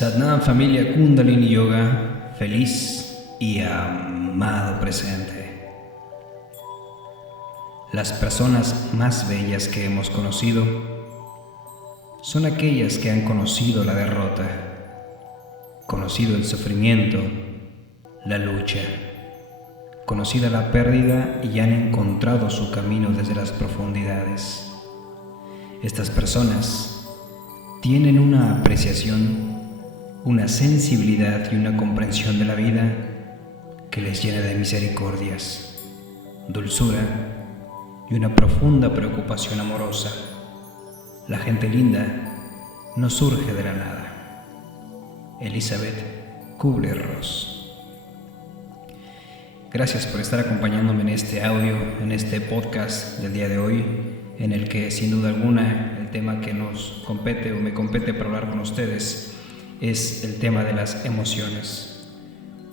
Satnam familia Kundalini Yoga, feliz y amado presente. Las personas más bellas que hemos conocido son aquellas que han conocido la derrota, conocido el sufrimiento, la lucha, conocida la pérdida y han encontrado su camino desde las profundidades. Estas personas tienen una apreciación, una sensibilidad y una comprensión de la vida que les llena de misericordias, dulzura y una profunda preocupación amorosa. La gente linda no surge de la nada. Elizabeth Kubler-Ross. Gracias por estar acompañándome en este audio, en este podcast del día de hoy, en el que sin duda alguna el tema que nos compete o me compete para hablar con ustedes es el tema de las emociones.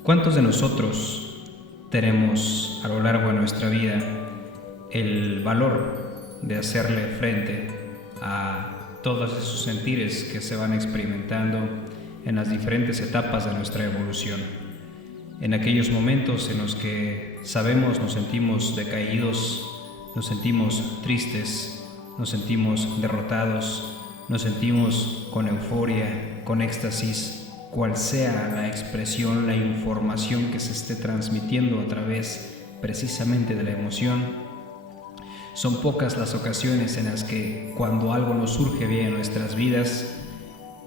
¿Cuántos de nosotros tenemos a lo largo de nuestra vida el valor de hacerle frente a todos esos sentires que se van experimentando en las diferentes etapas de nuestra evolución? En aquellos momentos en los que sabemos, nos sentimos decaídos, nos sentimos tristes, nos sentimos derrotados, nos sentimos con euforia, con éxtasis, cual sea la expresión, la información que se esté transmitiendo a través precisamente de la emoción. Son pocas las ocasiones en las que cuando algo nos surge bien en nuestras vidas,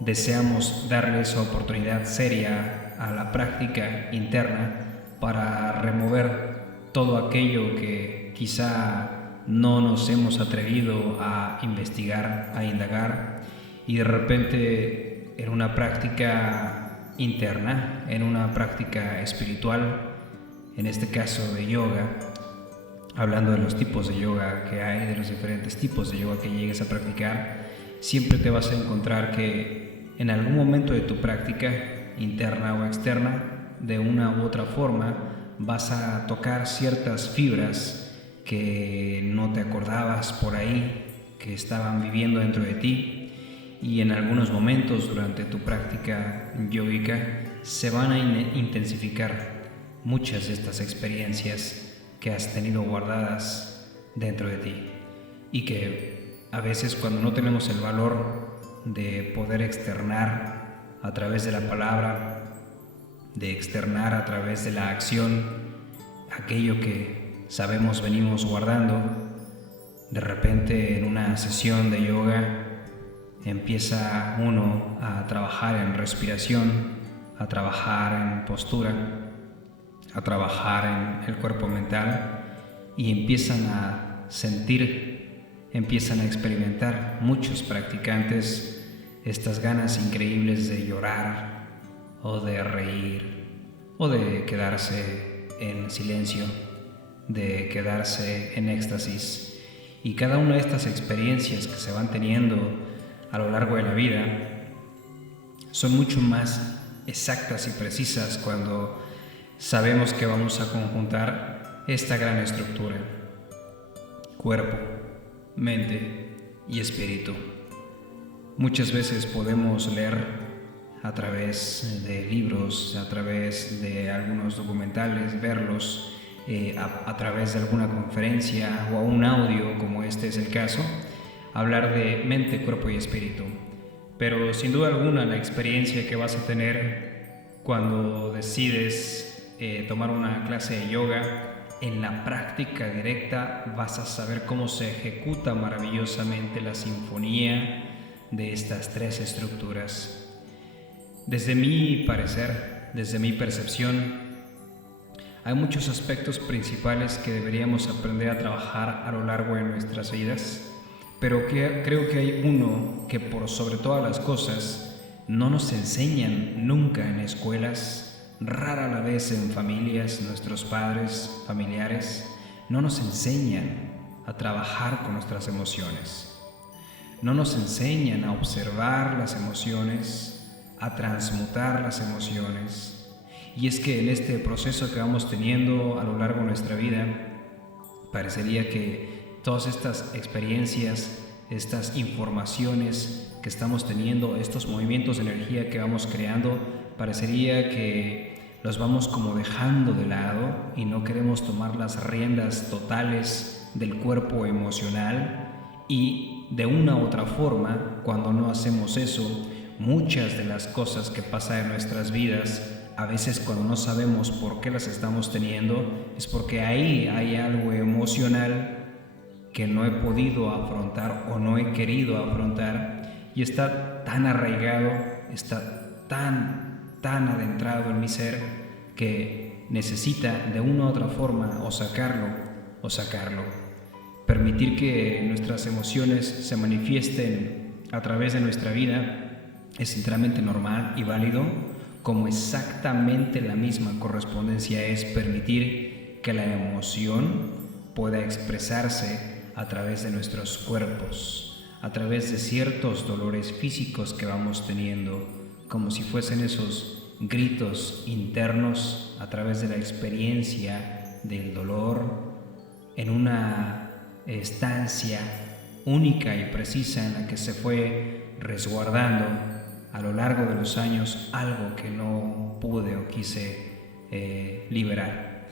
deseamos darle esa oportunidad seria a la práctica interna para remover todo aquello que quizá no nos hemos atrevido a investigar, a indagar, y de repente en una práctica interna, en una práctica espiritual, en este caso de yoga, hablando de los tipos de yoga que hay, de los diferentes tipos de yoga que llegues a practicar, siempre te vas a encontrar que en algún momento de tu práctica, interna o externa, de una u otra forma, vas a tocar ciertas fibras que no te acordabas por ahí, que estaban viviendo dentro de ti, y en algunos momentos durante tu práctica yógica se van a intensificar muchas de estas experiencias que has tenido guardadas dentro de ti, y que a veces cuando no tenemos el valor de poder externar a través de la palabra, de externar a través de la acción aquello que sabemos venimos guardando, de repente en una sesión de yoga empieza uno a trabajar en respiración, a trabajar en postura, a trabajar en el cuerpo mental, y empiezan a sentir, empiezan a experimentar muchos practicantes estas ganas increíbles de llorar o de reír o de quedarse en silencio, de quedarse en éxtasis. Y cada una de estas experiencias que se van teniendo a lo largo de la vida son mucho más exactas y precisas cuando sabemos que vamos a conjuntar esta gran estructura: cuerpo, mente y espíritu. Muchas veces podemos leer a través de libros, a través de algunos documentales, verlos a través de alguna conferencia o a un audio, como este es el caso, hablar de mente, cuerpo y espíritu. Pero sin duda alguna la experiencia que vas a tener cuando decides tomar una clase de yoga, en la práctica directa vas a saber cómo se ejecuta maravillosamente la sinfonía de estas tres estructuras. Desde mi parecer, desde mi percepción, hay muchos aspectos principales que deberíamos aprender a trabajar a lo largo de nuestras vidas, pero creo que hay uno que por sobre todas las cosas no nos enseñan nunca en escuelas, rara la vez en familias, nuestros padres, familiares, no nos enseñan a trabajar con nuestras emociones, no nos enseñan a observar las emociones, a transmutar las emociones. Y es que en este proceso que vamos teniendo a lo largo de nuestra vida, parecería que todas estas experiencias, estas informaciones que estamos teniendo, estos movimientos de energía que vamos creando, parecería que los vamos como dejando de lado y no queremos tomar las riendas totales del cuerpo emocional, y de una u otra forma, cuando no hacemos eso, muchas de las cosas que pasan en nuestras vidas, a veces cuando no sabemos por qué las estamos teniendo, es porque ahí hay algo emocional que no he podido afrontar o no he querido afrontar, y está tan arraigado, está tan adentrado en mi ser, que necesita de una u otra forma o sacarlo. Permitir que nuestras emociones se manifiesten a través de nuestra vida es enteramente normal y válido, como exactamente la misma correspondencia es permitir que la emoción pueda expresarse a través de nuestros cuerpos, a través de ciertos dolores físicos que vamos teniendo, como si fuesen esos gritos internos a través de la experiencia del dolor, en una estancia única y precisa en la que se fue resguardando a lo largo de los años algo que no pude o quise liberar.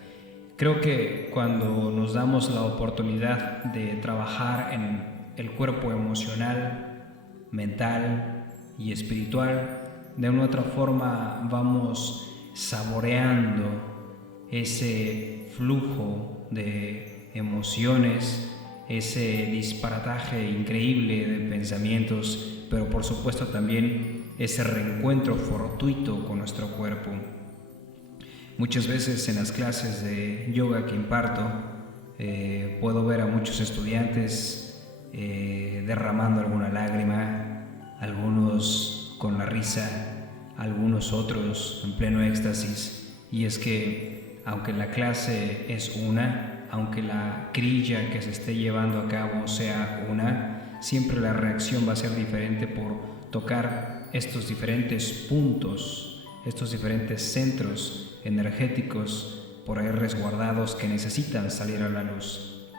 Creo que cuando nos damos la oportunidad de trabajar en el cuerpo emocional, mental y espiritual, de una u otra forma vamos saboreando ese flujo de emociones, ese disparataje increíble de pensamientos, pero por supuesto también ese reencuentro fortuito con nuestro cuerpo. Muchas veces en las clases de yoga que imparto, puedo ver a muchos estudiantes derramando alguna lágrima, algunos con la risa, algunos otros en pleno éxtasis. Y es que aunque la clase es una, aunque la grilla que se esté llevando a cabo sea una, siempre la reacción va a ser diferente por tocar estos diferentes puntos, estos diferentes centros energéticos por ahí resguardados que necesitan salir a la luz.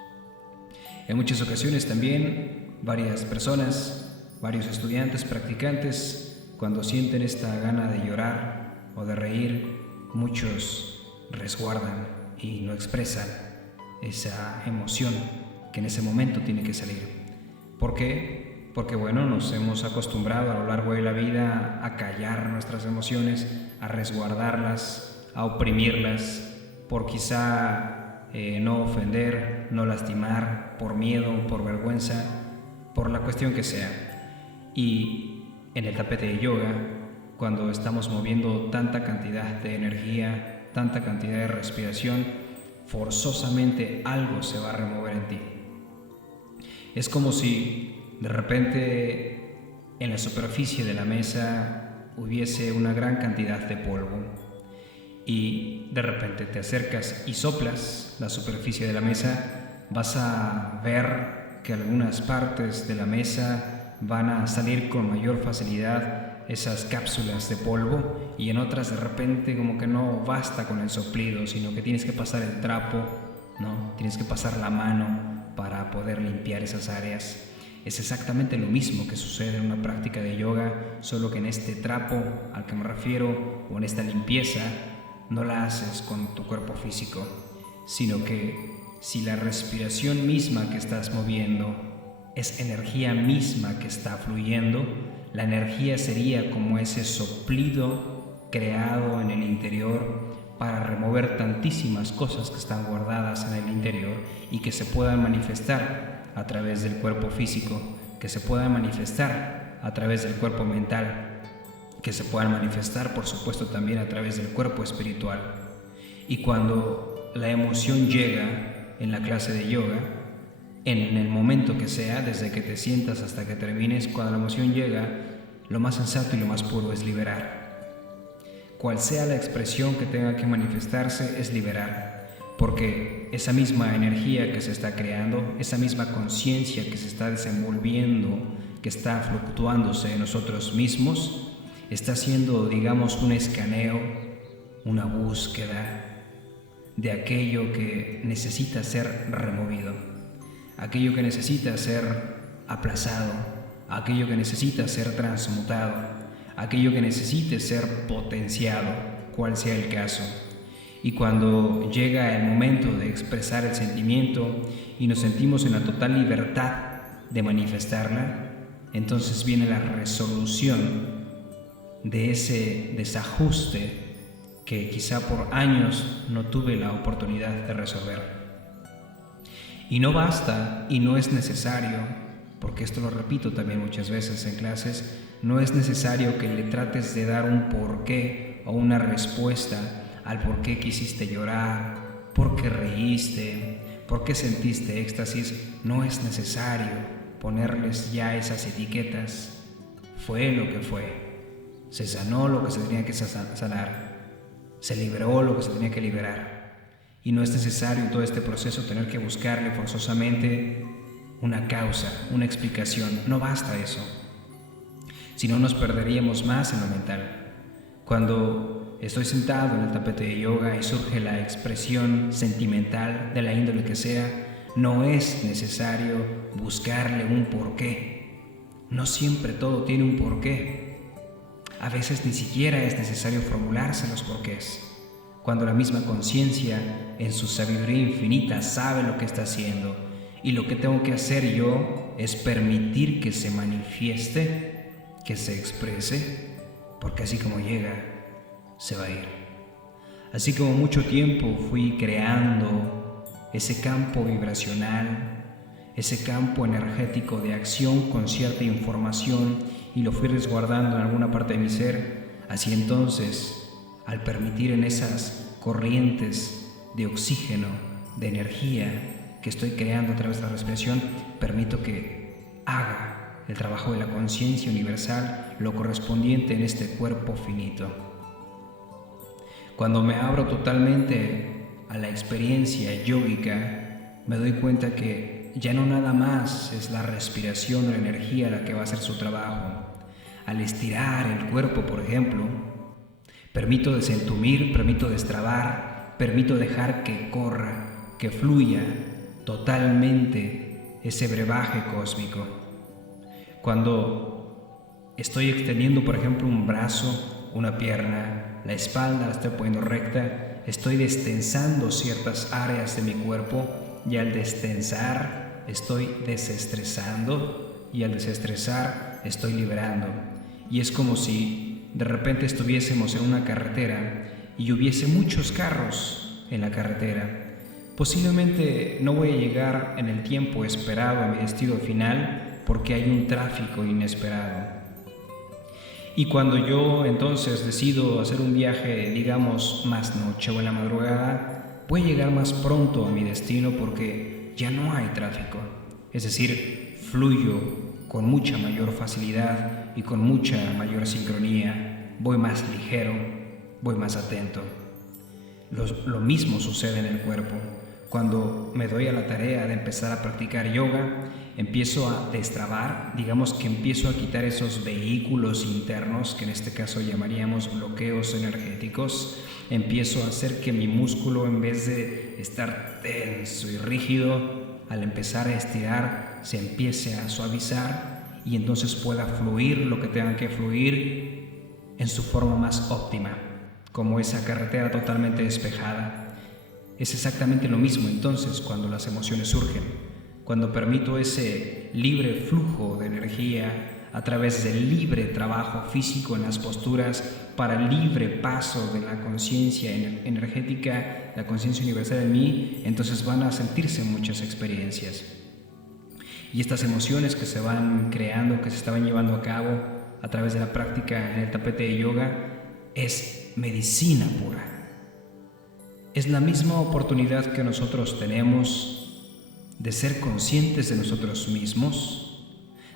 En muchas ocasiones también varias personas, varios estudiantes, practicantes, cuando sienten esta gana de llorar o de reír, muchos resguardan y no expresan esa emoción que en ese momento tiene que salir. ¿Por qué? Porque nos hemos acostumbrado a lo largo de la vida a callar nuestras emociones, a resguardarlas, a oprimirlas, por quizá no ofender, no lastimar, por miedo, por vergüenza, por la cuestión que sea. Y en el tapete de yoga, cuando estamos moviendo tanta cantidad de energía, tanta cantidad de respiración, forzosamente algo se va a remover en ti. Es como si de repente en la superficie de la mesa hubiese una gran cantidad de polvo, y de repente te acercas y soplas la superficie de la mesa, vas a ver que algunas partes de la mesa van a salir con mayor facilidad esas cápsulas de polvo, y en otras de repente como que no basta con el soplido, sino que tienes que pasar el trapo, ¿no? Tienes que pasar la mano para poder limpiar esas áreas. Es exactamente lo mismo que sucede en una práctica de yoga, solo que en este trapo al que me refiero, o en esta limpieza, no la haces con tu cuerpo físico, sino que si la respiración misma que estás moviendo es energía misma que está fluyendo, la energía sería como ese soplido creado en el interior para remover tantísimas cosas que están guardadas en el interior y que se puedan manifestar a través del cuerpo físico, que se puedan manifestar a través del cuerpo mental, que se puedan manifestar, por supuesto, también a través del cuerpo espiritual. Y cuando la emoción llega en la clase de yoga, en el momento que sea, desde que te sientas hasta que termines, cuando la emoción llega, lo más sensato y lo más puro es liberar. Cual sea la expresión que tenga que manifestarse, es liberar, porque esa misma energía que se está creando, esa misma conciencia que se está desenvolviendo, que está fluctuándose en nosotros mismos, está haciendo, digamos, un escaneo, una búsqueda de aquello que necesita ser removido, aquello que necesita ser aplazado, aquello que necesita ser transmutado, aquello que necesite ser potenciado, cual sea el caso. Y cuando llega el momento de expresar el sentimiento y nos sentimos en la total libertad de manifestarla, entonces viene la resolución de ese desajuste que quizá por años no tuve la oportunidad de resolver. Y no basta y no es necesario, porque esto lo repito también muchas veces en clases, no es necesario que le trates de dar un porqué o una respuesta al por qué quisiste llorar, por qué reíste, por qué sentiste éxtasis. No es necesario ponerles ya esas etiquetas. Fue lo que fue. Se sanó lo que se tenía que sanar. Se liberó lo que se tenía que liberar. Y no es necesario en todo este proceso tener que buscarle forzosamente una causa, una explicación. No basta eso. Si no, nos perderíamos más en lo mental. Cuando estoy sentado en el tapete de yoga y surge la expresión sentimental de la índole que sea, no es necesario buscarle un porqué. No siempre todo tiene un porqué. A veces ni siquiera es necesario formularse los porqués. Cuando la misma conciencia, en su sabiduría infinita, sabe lo que está haciendo, y lo que tengo que hacer yo es permitir que se manifieste, que se exprese, porque así como llega, se va a ir. Así como mucho tiempo fui creando ese campo vibracional, ese campo energético de acción con cierta información y lo fui resguardando en alguna parte de mi ser, así entonces, al permitir en esas corrientes de oxígeno, de energía que estoy creando a través de la respiración, permito que haga el trabajo de la conciencia universal lo correspondiente en este cuerpo finito. Cuando me abro totalmente a la experiencia yógica, me doy cuenta que ya no nada más es la respiración o la energía la que va a hacer su trabajo. Al estirar el cuerpo, por ejemplo, permito desentumir, permito destrabar, permito dejar que corra, que fluya totalmente ese brebaje cósmico. Cuando estoy extendiendo, por ejemplo, un brazo, una pierna, la espalda la estoy poniendo recta, estoy destensando ciertas áreas de mi cuerpo, y al destensar estoy desestresando, y al desestresar estoy liberando. Y es como si de repente estuviésemos en una carretera y hubiese muchos carros en la carretera. Posiblemente no voy a llegar en el tiempo esperado a mi destino final porque hay un tráfico inesperado. Y cuando yo entonces decido hacer un viaje, digamos, más noche o en la madrugada, voy a llegar más pronto a mi destino porque ya no hay tráfico. Es decir, fluyo con mucha mayor facilidad y con mucha mayor sincronía. Voy más ligero, voy más atento. Lo mismo sucede en el cuerpo. Cuando me doy a la tarea de empezar a practicar yoga, empiezo a destrabar, digamos que empiezo a quitar esos vehículos internos, que en este caso llamaríamos bloqueos energéticos. Empiezo a hacer que mi músculo, en vez de estar tenso y rígido, al empezar a estirar, se empiece a suavizar y entonces pueda fluir lo que tenga que fluir en su forma más óptima, como esa carretera totalmente despejada. Es exactamente lo mismo entonces cuando las emociones surgen, cuando permito ese libre flujo de energía a través del libre trabajo físico en las posturas para el libre paso de la conciencia energética, la conciencia universal en mí, entonces van a sentirse muchas experiencias. Y estas emociones que se van creando, que se estaban llevando a cabo a través de la práctica en el tapete de yoga, es medicina pura. Es la misma oportunidad que nosotros tenemos de ser conscientes de nosotros mismos,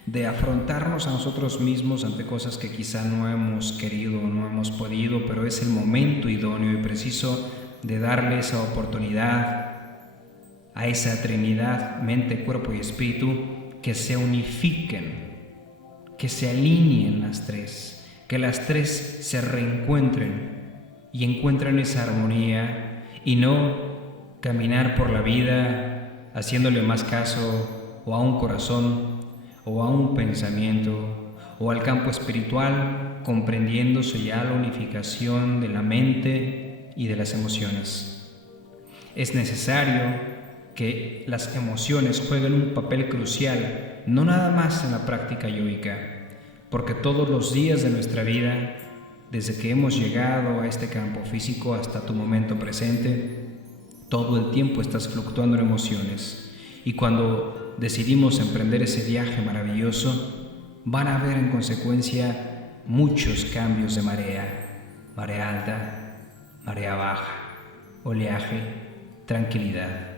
de afrontarnos a nosotros mismos ante cosas que quizá no hemos querido o no hemos podido, pero es el momento idóneo y preciso de darle esa oportunidad a esa Trinidad, mente, cuerpo y espíritu, que se unifiquen, que se alineen las tres, que las tres se reencuentren y encuentren esa armonía, y no caminar por la vida haciéndole más caso o a un corazón o a un pensamiento, o al campo espiritual, comprendiéndose ya la unificación de la mente y de las emociones. Es necesario que las emociones jueguen un papel crucial, no nada más en la práctica yógica, porque todos los días de nuestra vida, desde que hemos llegado a este campo físico hasta tu momento presente, todo el tiempo estás fluctuando en emociones. Y cuando decidimos emprender ese viaje maravilloso, van a haber en consecuencia muchos cambios de marea: marea alta, marea baja, oleaje, tranquilidad,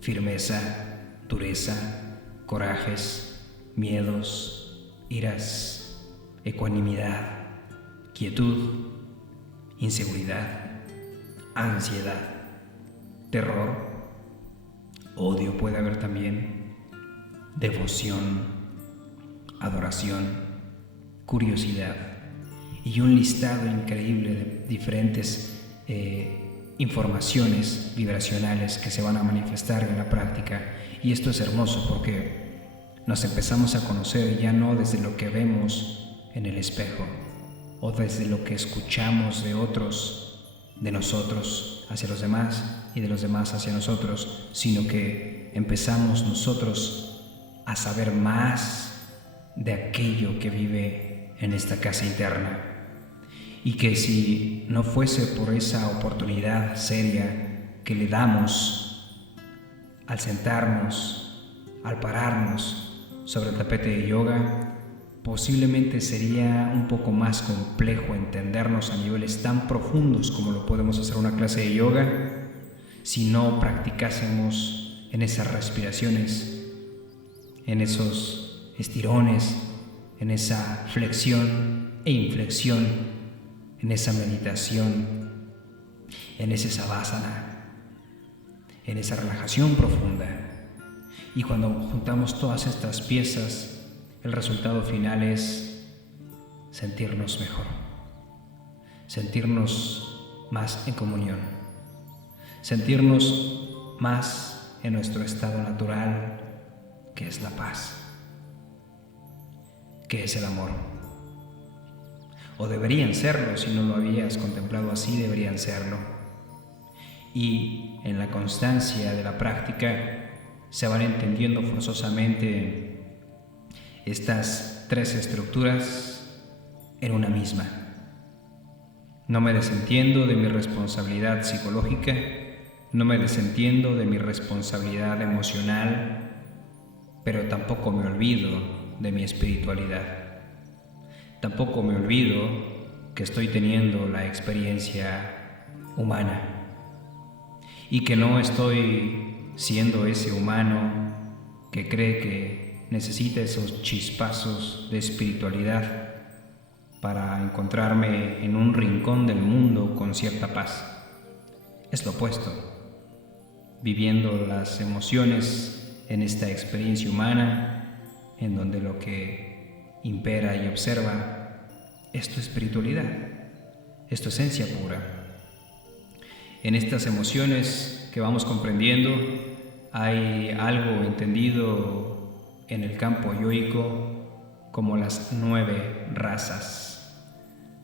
firmeza, dureza, corajes, miedos, iras, ecuanimidad, quietud, inseguridad, ansiedad, terror, odio puede haber también, devoción, adoración, curiosidad y un listado increíble de diferentes informaciones vibracionales que se van a manifestar en la práctica. Y esto es hermoso porque nos empezamos a conocer ya no desde lo que vemos en el espejo o desde lo que escuchamos de otros, de nosotros hacia los demás y de los demás hacia nosotros, sino que empezamos nosotros a saber más de aquello que vive en esta casa interna. Y que si no fuese por esa oportunidad seria que le damos al sentarnos, al pararnos sobre el tapete de yoga, posiblemente sería un poco más complejo entendernos a niveles tan profundos como lo podemos hacer una clase de yoga si no practicásemos en esas respiraciones, en esos estirones, en esa flexión e inflexión, en esa meditación, en ese savasana, en esa relajación profunda. Y cuando juntamos todas estas piezas, el resultado final es sentirnos mejor, sentirnos más en comunión, sentirnos más en nuestro estado natural, que es la paz, que es el amor. O deberían serlo, si no lo habías contemplado así, deberían serlo. Y en la constancia de la práctica se van entendiendo forzosamente estas tres estructuras en una misma. No me desentiendo de mi responsabilidad psicológica, no me desentiendo de mi responsabilidad emocional, pero tampoco me olvido de mi espiritualidad. Tampoco me olvido que estoy teniendo la experiencia humana y que no estoy siendo ese humano que cree que necesita esos chispazos de espiritualidad para encontrarme en un rincón del mundo con cierta paz. Es lo opuesto, viviendo las emociones en esta experiencia humana en donde lo que impera y observa es tu espiritualidad, es tu esencia pura. En estas emociones que vamos comprendiendo hay algo entendido en el campo yógico como las 9 razas.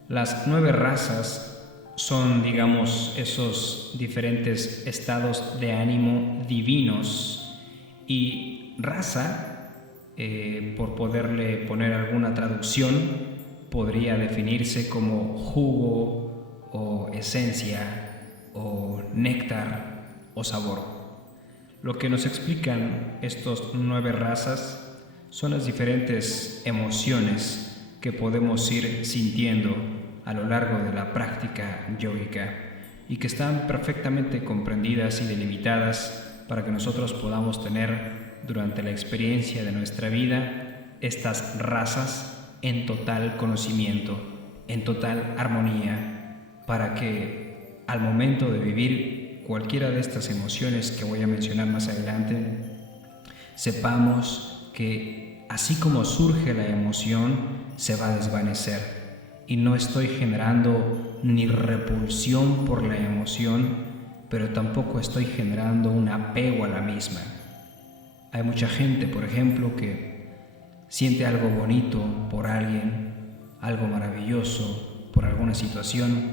Las 9 razas son, digamos, esos diferentes estados de ánimo divinos, y raza, por poderle poner alguna traducción, podría definirse como jugo o esencia o néctar o sabor. Lo que nos explican estos 9 razas son las diferentes emociones que podemos ir sintiendo a lo largo de la práctica yógica y que están perfectamente comprendidas y delimitadas para que nosotros podamos tener durante la experiencia de nuestra vida estas razas en total conocimiento, en total armonía, para que al momento de vivir cualquiera de estas emociones que voy a mencionar más adelante, sepamos que así como surge la emoción, se va a desvanecer, y no estoy generando ni repulsión por la emoción, pero tampoco estoy generando un apego a la misma. Hay mucha gente, por ejemplo, que siente algo bonito por alguien, algo maravilloso por alguna situación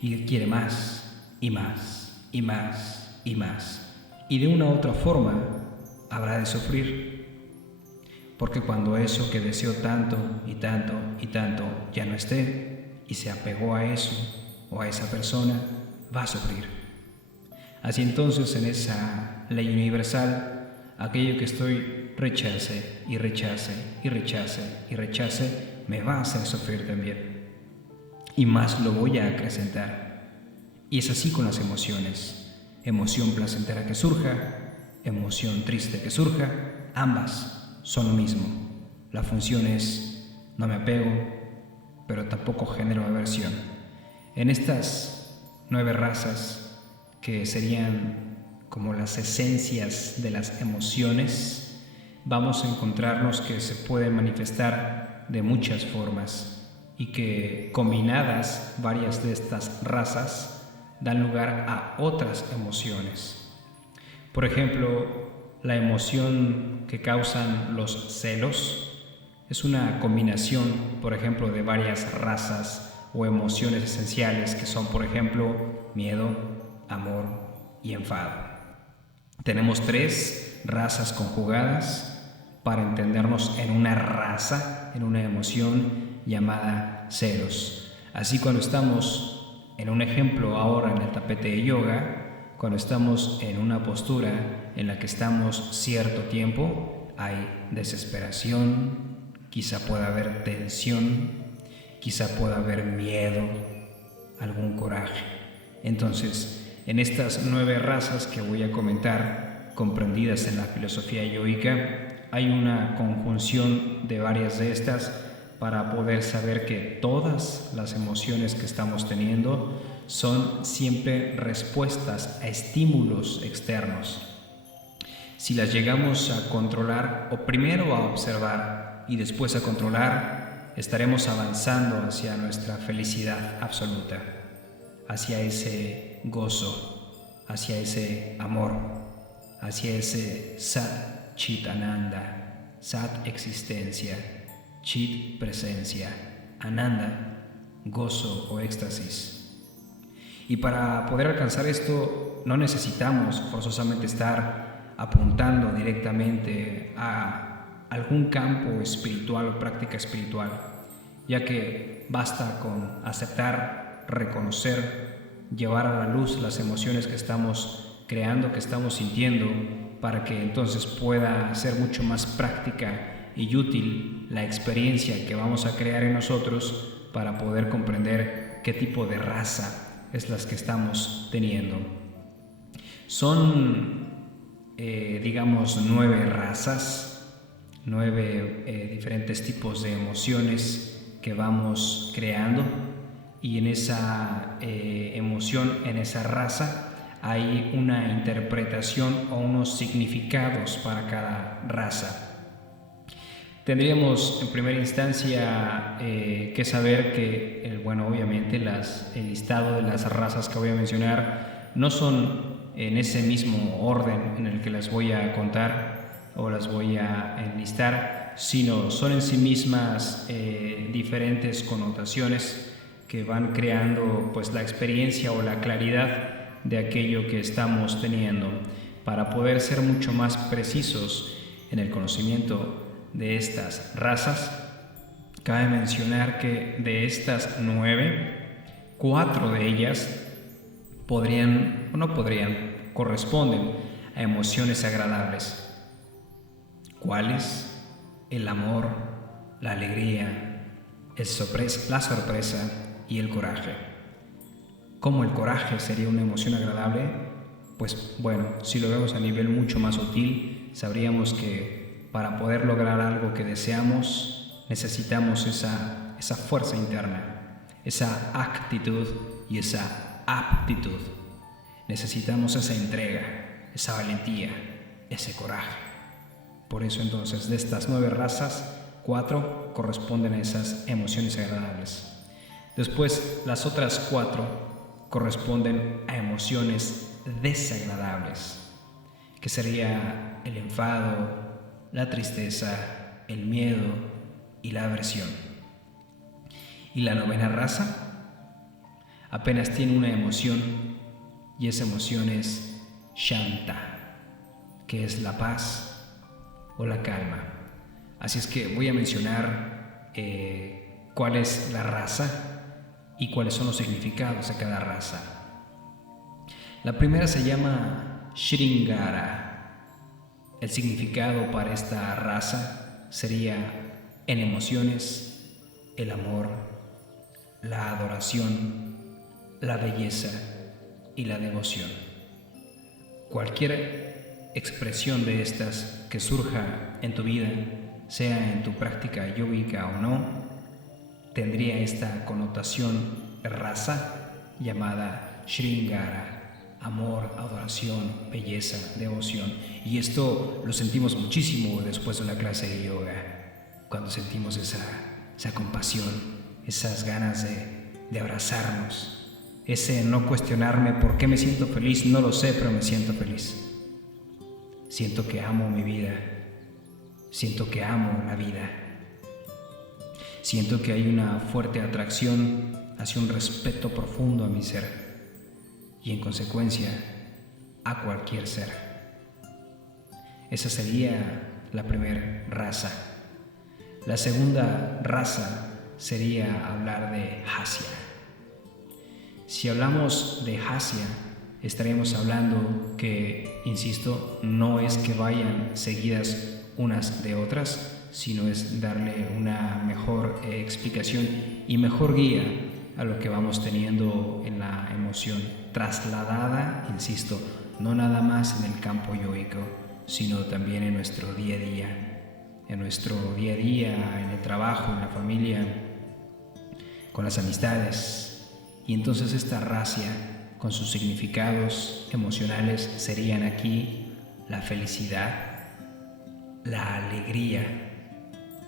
y quiere más y más y más y más. Y de una u otra forma habrá de sufrir, porque cuando eso que deseó tanto y tanto y tanto ya no esté y se apegó a eso o a esa persona, va a sufrir. Así entonces, en esa ley universal, aquello que estoy rechace y rechace y rechace y rechace me va a hacer sufrir también, y más lo voy a acrecentar. Y es así con las emociones: emoción placentera que surja, emoción triste que surja, ambas son lo mismo. La función es: no me apego, pero tampoco genero aversión. En estas 9 razas, que serían como las esencias de las emociones, vamos a encontrarnos que se pueden manifestar de muchas formas y que combinadas varias de estas razas dan lugar a otras emociones. Por ejemplo, la emoción que causan los celos es una combinación, por ejemplo, de varias razas o emociones esenciales que son, por ejemplo, miedo, amor y enfado. Tenemos 3 razas conjugadas para entendernos en una raza, en una emoción llamada celos. Así, cuando estamos en un ejemplo ahora en el tapete de yoga, cuando estamos en una postura en la que estamos cierto tiempo, hay desesperación, quizá pueda haber tensión, quizá pueda haber miedo, algún coraje. Entonces, en estas 9 razas que voy a comentar, comprendidas en la filosofía yoica, hay una conjunción de varias de estas para poder saber que todas las emociones que estamos teniendo son siempre respuestas a estímulos externos. Si las llegamos a controlar, o primero a observar y después a controlar, estaremos avanzando hacia nuestra felicidad absoluta, hacia ese gozo, hacia ese amor, hacia ese Sat Chit Ananda, Sat existencia, Chit presencia, Ananda gozo o éxtasis. Y para poder alcanzar esto no necesitamos forzosamente estar apuntando directamente a algún campo espiritual o práctica espiritual, ya que basta con aceptar, reconocer, llevar a la luz las emociones que estamos creando, que estamos sintiendo, para que entonces pueda ser mucho más práctica y útil la experiencia que vamos a crear en nosotros para poder comprender qué tipo de raza es las que estamos teniendo. Son, digamos, 9 razas, 9 diferentes tipos de emociones que vamos creando, y en esa emoción, en esa raza, hay una interpretación o unos significados para cada raza. Tendríamos en primera instancia que saber que, obviamente el listado de las razas que voy a mencionar no son en ese mismo orden en el que las voy a contar o las voy a enlistar, sino son en sí mismas diferentes connotaciones que van creando pues la experiencia o la claridad de aquello que estamos teniendo. Para poder ser mucho más precisos en el conocimiento de estas razas, cabe mencionar que de estas 9, 4 de ellas corresponden a emociones agradables. ¿Cuáles? El amor, la alegría, la sorpresa y el coraje. ¿Cómo el coraje sería una emoción agradable? Pues si lo vemos a nivel mucho más sutil, sabríamos que para poder lograr algo que deseamos, necesitamos esa fuerza interna, esa actitud y esa aptitud. Necesitamos esa entrega, esa valentía, ese coraje. Por eso entonces, de estas 9 razas, 4 corresponden a esas emociones agradables. Después, las otras 4 corresponden a emociones desagradables, que sería el enfado, la tristeza, el miedo y la aversión. Y la novena raza apenas tiene una emoción, y esa emoción es Shanta, que es la paz o la calma. Así es que voy a mencionar cuál es la raza y cuáles son los significados de cada raza. La primera se llama Shringara. El significado para esta raza sería en emociones, el amor, la adoración, la belleza y la devoción. Cualquier expresión de estas que surja en tu vida, sea en tu práctica yógica o no, tendría esta connotación raza llamada Shringara. Amor, adoración, belleza, devoción. Y esto lo sentimos muchísimo después de una clase de yoga, cuando sentimos esa compasión, esas ganas de abrazarnos, ese no cuestionarme por qué me siento feliz, no lo sé, pero me siento feliz. Siento que amo mi vida, siento que amo la vida, siento que hay una fuerte atracción hacia un respeto profundo a mi ser y en consecuencia a cualquier ser. Esa sería la primera raza. La segunda raza sería hablar de Hasya. Si hablamos de Hasya, estaremos hablando que, insisto, no es que vayan seguidas unas de otras, sino es darle una mejor explicación y mejor guía a lo que vamos teniendo en la emoción, trasladada, insisto, no nada más en el campo yógico, sino también en nuestro día a día, en el trabajo, en la familia, con las amistades. Y entonces esta raza, con sus significados emocionales, serían aquí la felicidad, la alegría,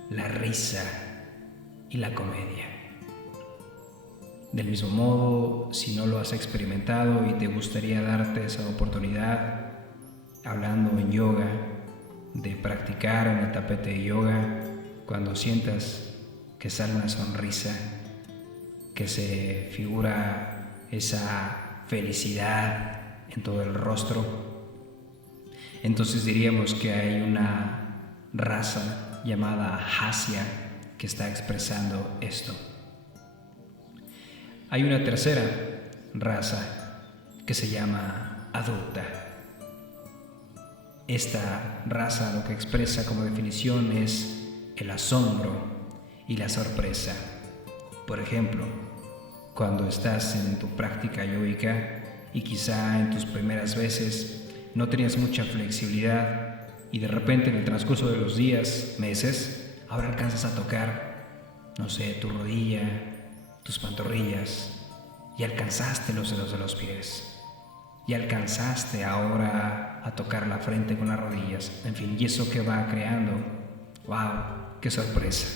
la risa y la comedia. Del mismo modo, si no lo has experimentado y te gustaría darte esa oportunidad, hablando en yoga, de practicar en el tapete de yoga, cuando sientas que sale una sonrisa, que se figura esa felicidad en todo el rostro, entonces diríamos que hay una raza llamada Hasya que está expresando esto. Hay una tercera raza que se llama Adutta. Esta raza lo que expresa como definición es el asombro y la sorpresa. Por ejemplo, cuando estás en tu práctica yógica y quizá en tus primeras veces no tenías mucha flexibilidad y de repente en el transcurso de los días, meses, ahora alcanzas a tocar, no sé, tu rodilla, tus pantorrillas, y alcanzaste los dedos de los pies, y alcanzaste ahora a tocar la frente con las rodillas, en fin, y eso que va creando, ¡wow!, qué sorpresa,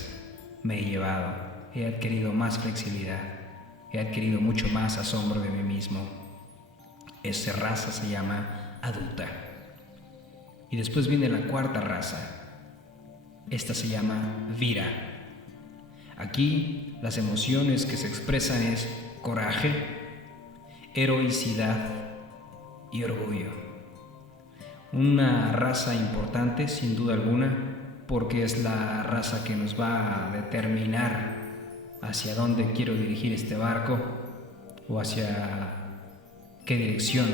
me he llevado, he adquirido más flexibilidad, he adquirido mucho más asombro de mí mismo. Esa raza se llama Adutta. Y después viene la cuarta raza, esta se llama Vira. Aquí las emociones que se expresan es coraje, heroicidad y orgullo. Una raza importante, sin duda alguna, porque es la raza que nos va a determinar hacia dónde quiero dirigir este barco o hacia qué dirección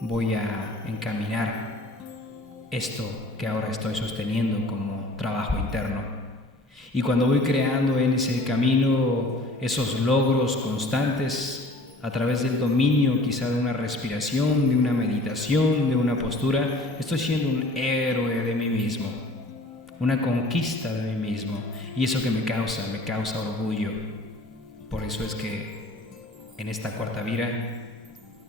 voy a encaminar esto que ahora estoy sosteniendo como trabajo interno. Y cuando voy creando en ese camino esos logros constantes a través del dominio quizá de una respiración, de una meditación, de una postura, estoy siendo un héroe de mí mismo, una conquista de mí mismo, y eso que me causa orgullo. Por eso es que en esta cuarta vira,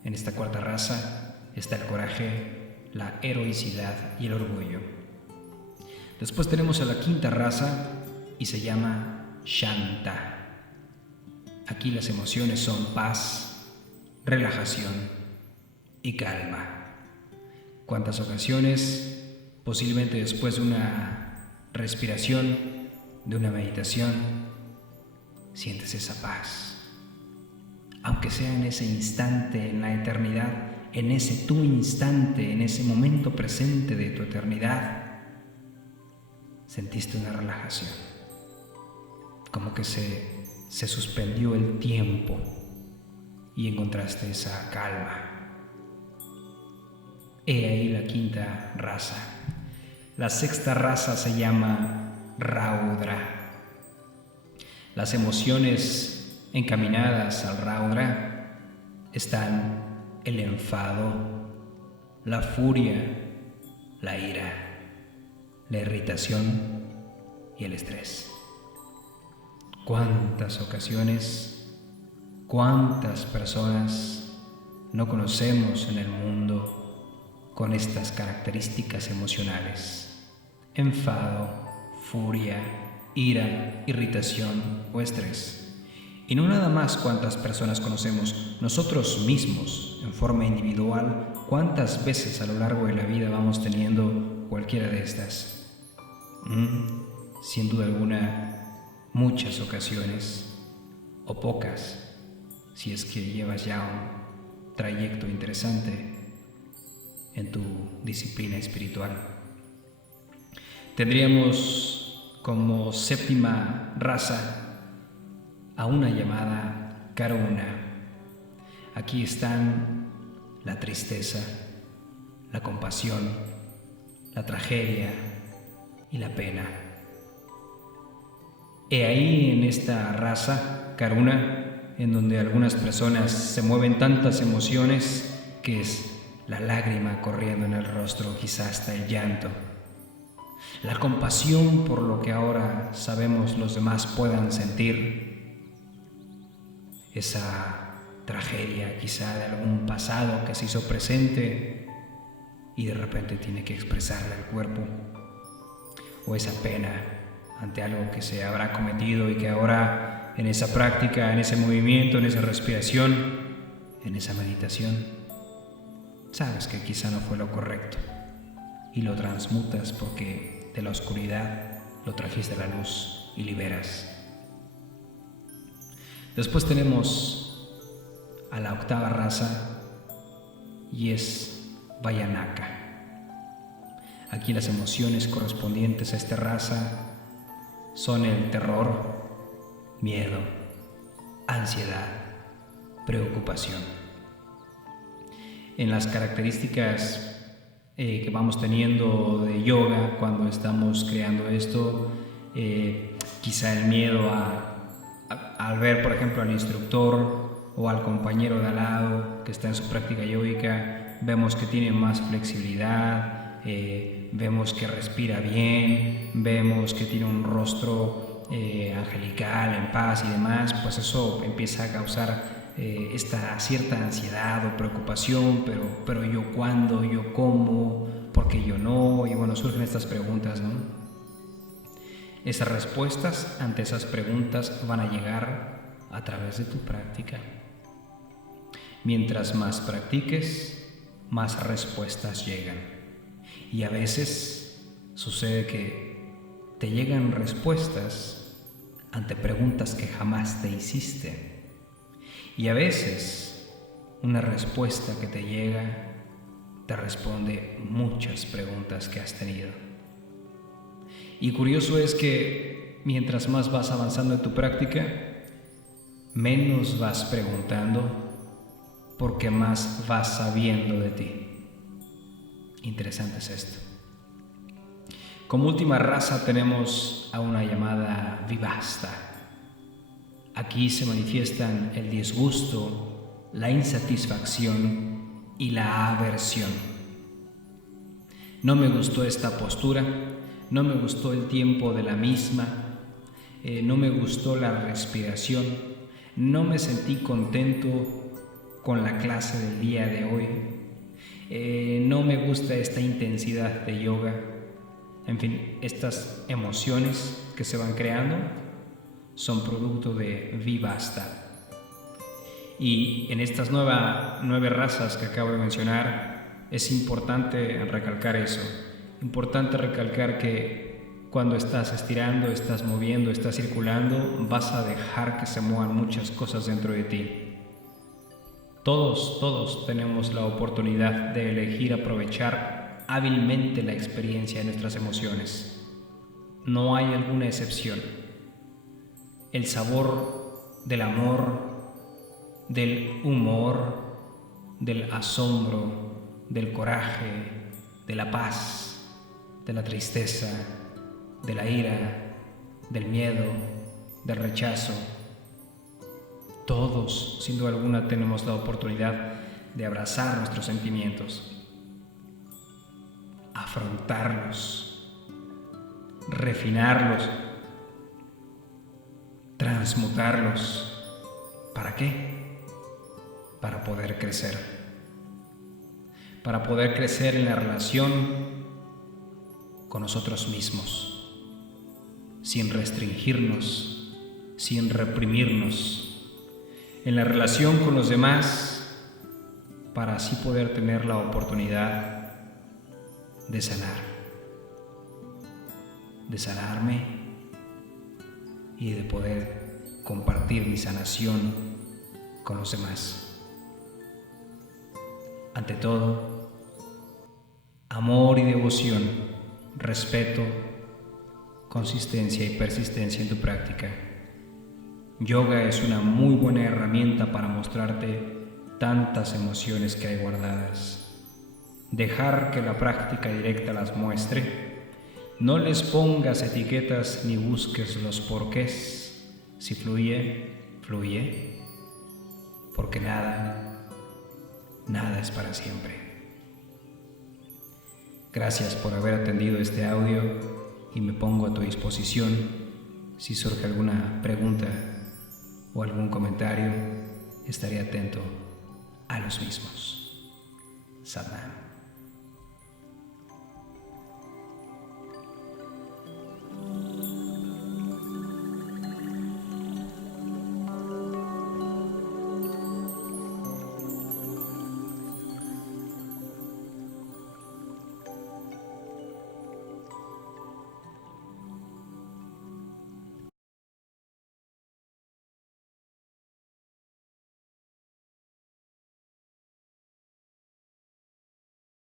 en esta cuarta raza, está el coraje, la heroicidad y el orgullo. Después tenemos a la quinta raza y se llama Shanta. Aquí las emociones son paz, relajación y calma. ¿Cuántas ocasiones, posiblemente después de una respiración, de una meditación, sientes esa paz. Aunque sea en ese instante, en la eternidad, en ese tu instante, en ese momento presente de tu eternidad, sentiste una relajación, como que se suspendió el tiempo y encontraste esa calma. He ahí la quinta raza. La sexta raza se llama Raudra. Las emociones encaminadas al Raudra están el enfado, la furia, la ira, la irritación y el estrés. ¿Cuántas ocasiones, cuántas personas no conocemos en el mundo con estas características emocionales? Enfado, furia, ira, irritación o estrés. Y no nada más cuántas personas conocemos, nosotros mismos, en forma individual, cuántas veces a lo largo de la vida vamos teniendo cualquiera de estas. Sin duda alguna, muchas ocasiones, o pocas, si es que llevas ya un trayecto interesante en tu disciplina espiritual. Tendríamos como séptima raza a una llamada Karuna. Aquí están la tristeza, la compasión, la tragedia y la pena. He ahí en esta raza Karuna, en donde algunas personas se mueven tantas emociones que es la lágrima corriendo en el rostro, quizá hasta el llanto. La compasión por lo que ahora sabemos los demás puedan sentir. Esa tragedia quizá de algún pasado que se hizo presente y de repente tiene que expresarla el cuerpo. O esa pena ante algo que se habrá cometido y que ahora en esa práctica, en ese movimiento, en esa respiración, en esa meditación, sabes que quizá no fue lo correcto y lo transmutas porque de la oscuridad lo trajiste a la luz y liberas. Después tenemos a la octava raza y es Vayanaka. Aquí las emociones correspondientes a esta raza son el terror, miedo, ansiedad, preocupación. En las características que vamos teniendo de yoga cuando estamos creando esto, quizá el miedo al ver, por ejemplo, al instructor o al compañero de al lado que está en su práctica yógica, vemos que tiene más flexibilidad, vemos que respira bien, vemos que tiene un rostro angelical, en paz y demás, pues eso empieza a causar esta cierta ansiedad o preocupación, pero yo cuándo, yo cómo, por qué yo no, y bueno, surgen estas preguntas, ¿no? Esas respuestas ante esas preguntas van a llegar a través de tu práctica. Mientras más practiques, más respuestas llegan. Y a veces sucede que te llegan respuestas ante preguntas que jamás te hiciste. Y a veces una respuesta que te llega te responde muchas preguntas que has tenido. Y curioso es que mientras más vas avanzando en tu práctica, menos vas preguntando porque más vas sabiendo de ti. Interesante es esto. Como última raza tenemos a una llamada Vivasta. Aquí se manifiestan el disgusto, la insatisfacción y la aversión. No me gustó esta postura, no me gustó el tiempo de la misma, no me gustó la respiración, no me sentí contento con la clase del día de hoy, no me gusta esta intensidad de yoga. En fin, estas emociones que se van creando son producto de Vivasta. Y en estas nueve razas que acabo de mencionar, es importante recalcar eso. Importante recalcar que cuando estás estirando, estás moviendo, estás circulando, vas a dejar que se muevan muchas cosas dentro de ti. Todos tenemos la oportunidad de elegir aprovechar hábilmente la experiencia de nuestras emociones. No hay alguna excepción. El sabor del amor, del humor, del asombro, del coraje, de la paz, de la tristeza, de la ira, del miedo, del rechazo. Todos, sin duda alguna, tenemos la oportunidad de abrazar nuestros sentimientos, afrontarlos, refinarlos, transmutarlos. ¿Para qué? Para poder crecer. Para poder crecer en la relación con nosotros mismos, sin restringirnos, sin reprimirnos, en la relación con los demás, para así poder tener la oportunidad de sanar, de sanarme y de poder compartir mi sanación con los demás. Ante todo, amor y devoción, respeto, consistencia y persistencia en tu práctica. Yoga es una muy buena herramienta para mostrarte tantas emociones que hay guardadas. Dejar que la práctica directa las muestre. No les pongas etiquetas ni busques los porqués. Si fluye, fluye. Porque nada es para siempre. Gracias por haber atendido este audio y me pongo a tu disposición si surge alguna pregunta o algún comentario. Estaré atento a los mismos. Sat Nam.